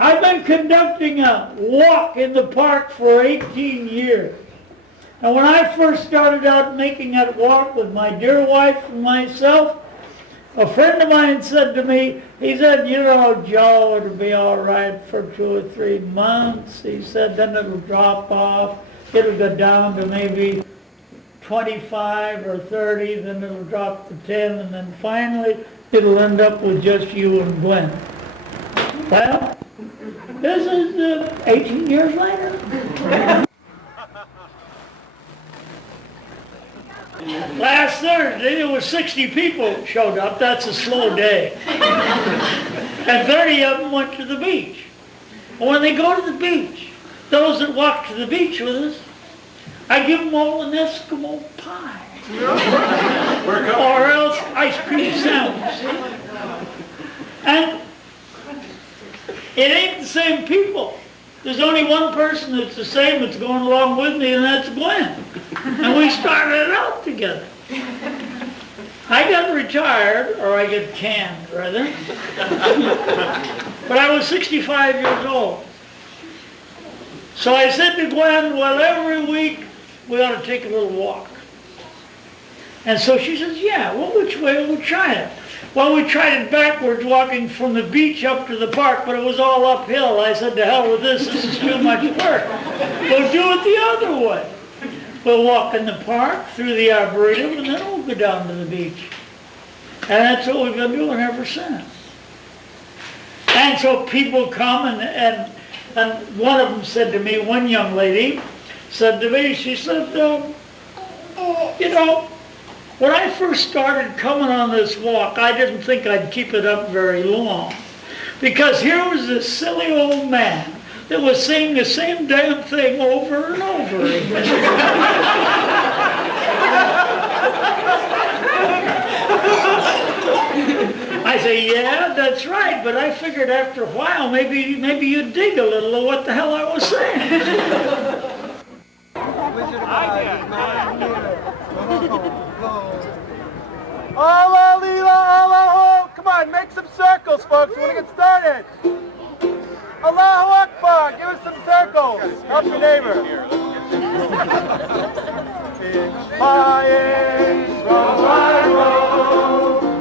I've been conducting a walk in the park for 18 years. And when I first started out making that walk with my dear wife and myself, a friend of mine said to me, he said, you know, Joe, it'll be all right for 2 or 3 months. He said, then it'll drop off. It'll go down to maybe 25 or 30, then it'll drop to 10, and then finally it'll end up with just you and Gwen. Well, this is 18 years later. Last Thursday, there was 60 people showed up. That's a slow day. And 30 of them went to the beach. And when they go to the beach, those that walk to the beach with us, I give them all an Eskimo pie. Or else ice cream sandwich. And it ain't the same people. There's only one person that's the same that's going along with me, and that's Gwen. And we started out together. I got retired, or I got canned, rather. But I was 65 years old. So I said to Gwen, well, every week we ought to take a little walk. And so she says, yeah, well, which way will we try it? Well, we tried it backwards, walking from the beach up to the park, but it was all uphill. I said, to hell with this is too much work. We'll do it the other way. We'll walk in the park, through the Arboretum, and then we'll go down to the beach. And that's what we've been doing ever since. And so people come, and one of them said to me, one young lady said to me, she said, you know, when I first started coming on this walk, I didn't think I'd keep it up very long. Because here was this silly old man that was saying the same damn thing over and over again. I say, yeah, that's right, but I figured after a while maybe you'd dig a little of what the hell I was saying. Allah, Lila, Allah, come on, make some circles, folks. We want to get started. Allahu Akbar, give us some circles. Help your neighbor.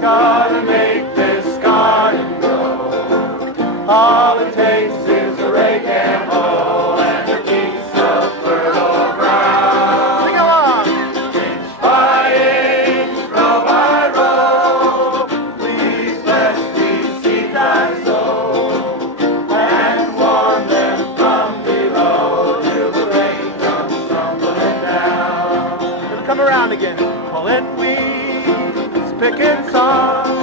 Gotta make this garden grow. All it takes is a rake and hoe and a piece of fertile ground. Sing along. Inch by inch, row by row, please bless these seeds I sow and warm them from below till the rain comes tumbling down. It'll come around again. Pulling weeds, picking songs.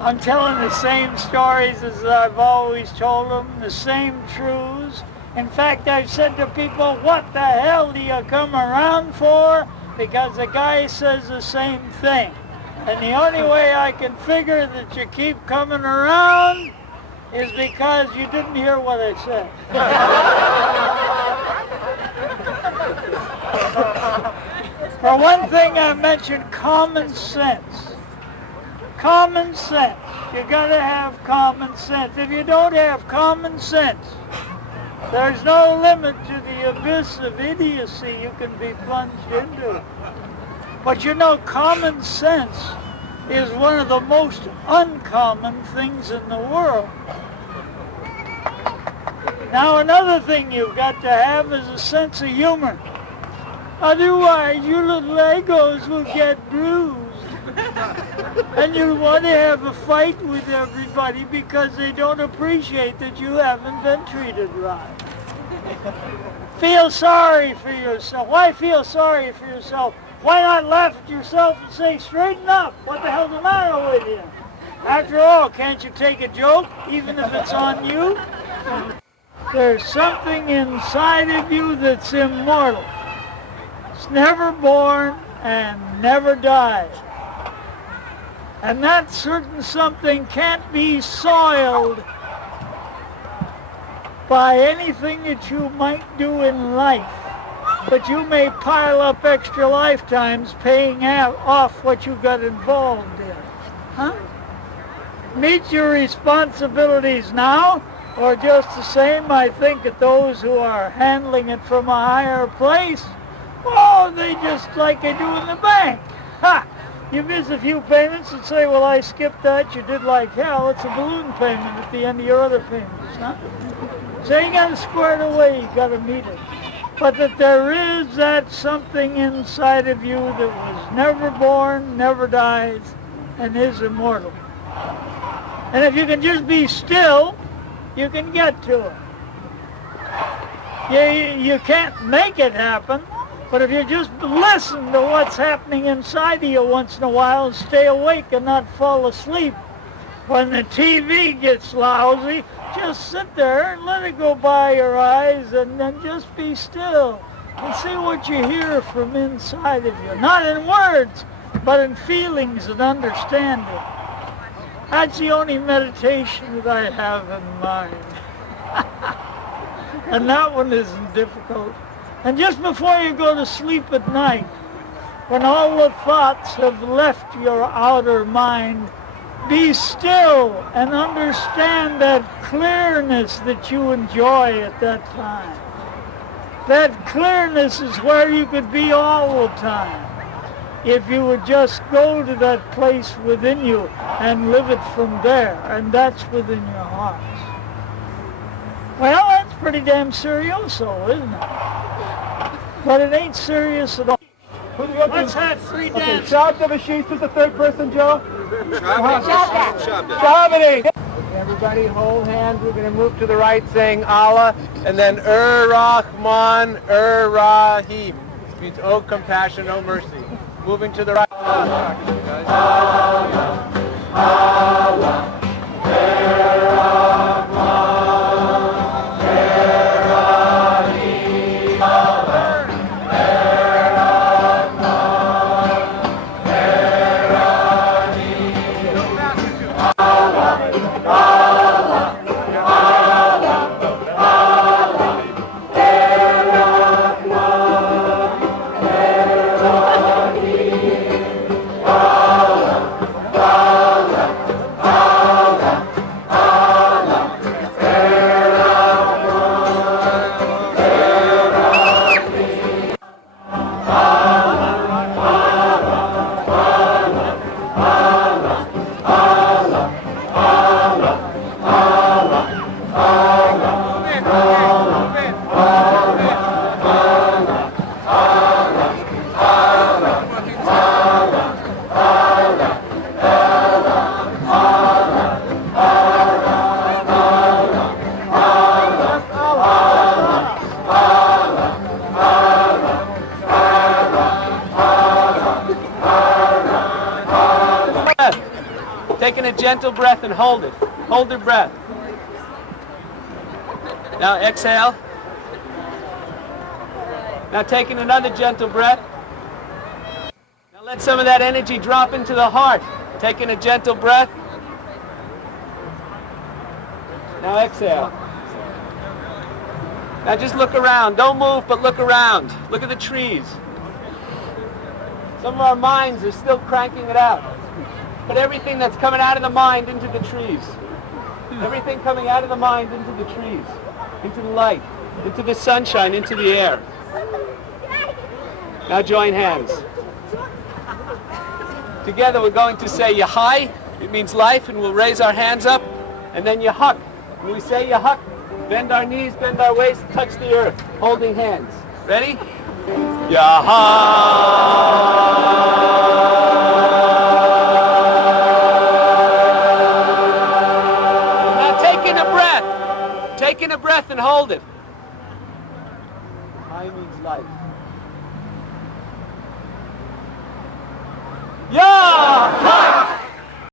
I'm telling the same stories as I've always told them, the same truths. In fact, I've said to people, what the hell do you come around for? Because the guy says the same thing. And the only way I can figure that you keep coming around is because you didn't hear what I said. For one thing, I mentioned common sense. Common sense. You gotta have common sense. If you don't have common sense, there's no limit to the abyss of idiocy you can be plunged into. But you know, common sense is one of the most uncommon things in the world. Now another thing you've got to have is a sense of humor. Otherwise, your little Legos will get bruised. And you'll want to have a fight with everybody because they don't appreciate that you haven't been treated right. Feel sorry for yourself. Why feel sorry for yourself? Why not laugh at yourself and say, straighten up, what the hell's the matter with you? After all, can't you take a joke, even if it's on you? There's something inside of you that's immortal. It's never born and never dies. And that certain something can't be soiled by anything that you might do in life. But you may pile up extra lifetimes paying off what you got involved in. Huh? Meet your responsibilities now, or just the same, I think that those who are handling it from a higher place, oh, they just like they do in the bank. Ha! You miss a few payments and say, well, I skipped that, you did like hell. It's a balloon payment at the end of your other payments, huh? So you got to square it away, you got to meet it. But that there is that something inside of you that was never born, never dies, and is immortal. And if you can just be still, you can get to it. You can't make it happen, but if you just listen to what's happening inside of you once in a while and stay awake and not fall asleep, when the TV gets lousy, just sit there and let it go by your eyes and then just be still and see what you hear from inside of you. Not in words, but in feelings and understanding. That's the only meditation that I have in mind. And that one isn't difficult. And just before you go to sleep at night, when all the thoughts have left your outer mind, be still and understand that clearness that you enjoy at that time. That clearness is where you could be all the time if you would just go to that place within you and live it from there, and that's within your hearts. Well, that's pretty damn serioso, isn't it? But it ain't serious at all. Let's have three dances. Shabda Bashish is the third person, Joe. Shabda. Shabda. Everybody hold hands. We're going to move to the right saying Allah, and then Rahman, Rahim. It means oh compassion, oh mercy. Moving to the right. Allah, Allah, Taking a gentle breath and hold it. Hold your breath. Now exhale. Now taking another gentle breath. Now let some of that energy drop into the heart. Taking a gentle breath. Now exhale. Now just look around. Don't move, but look around. Look at the trees. Some of our minds are still cranking it out. But everything that's coming out of the mind into the trees. Everything coming out of the mind into the trees, into the light, into the sunshine, into the air. Now join hands. Together we're going to say Yahai, it means life, and we'll raise our hands up, and then Yahak. When we say Yahak, Bend our knees, bend our waist, touch the earth, holding hands. Ready? Now taking a breath. Taking a breath and hold it. High means life.